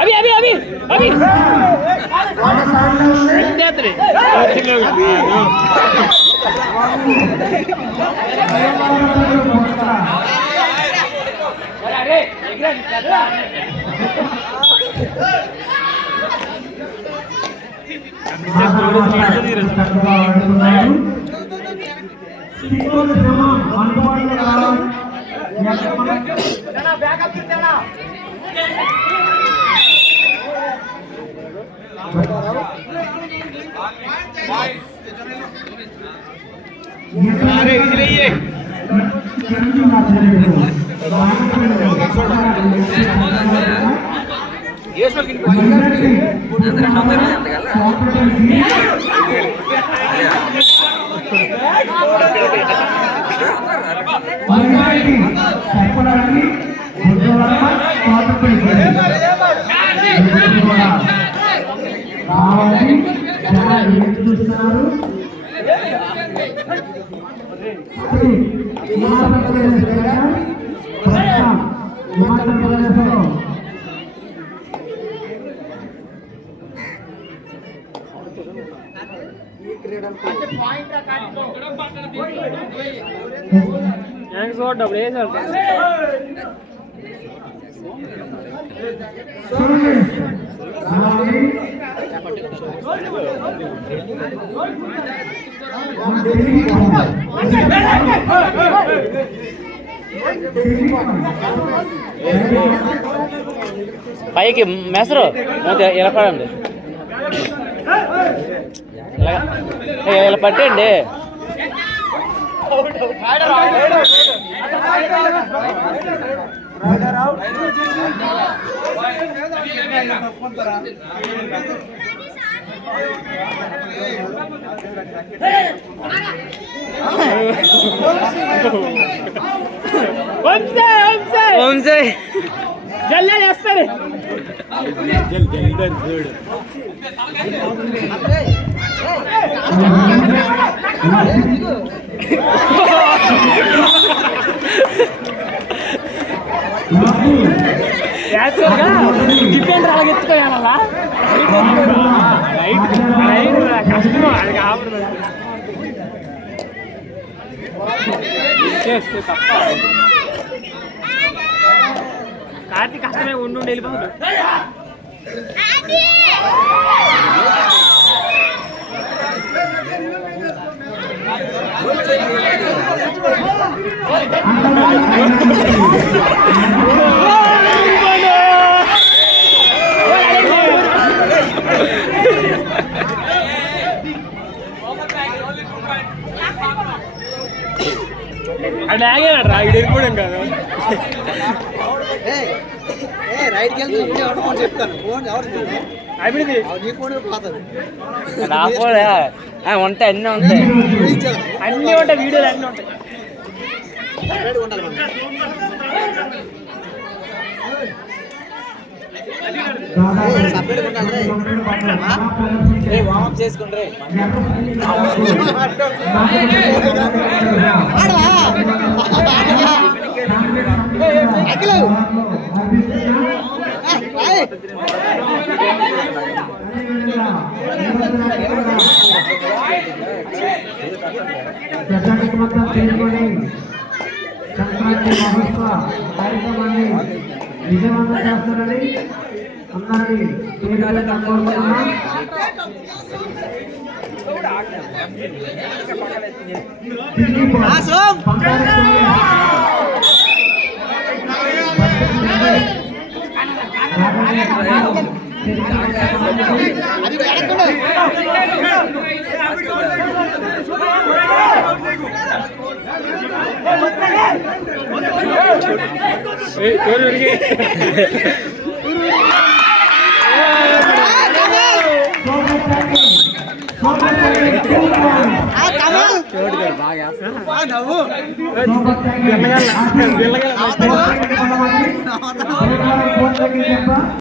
अभी अभी अभी अभी పైకి మెసరు ఇలా పడండి, ఇలా పట్టండి. జల్దీ చేస్తారు డిఫెండర్ అలాగ ఎత్తుకోవాలా కష్టం అది కావడం తప్ప. కార్తీక్ కష్టమే ఉండి వెళ్ళిపోతుంది. అది ఆగేనట్రా ఇది వెళ్ళిపోవడం కాదు. రైట్ చెప్తాను ఉంటాయి, అన్నీ ఉంటాయి, అన్నీ ఉంటాయి, వీడియోలు అన్నీ ఉంటాయి. వార్మప్ చేసుకుంటే సంక్రాంతి మహోత్సవ కార్యక్రమాన్ని విజయవంతం చేస్తారని అందరినీ పేరుగా కోరుతున్నాం. బాగా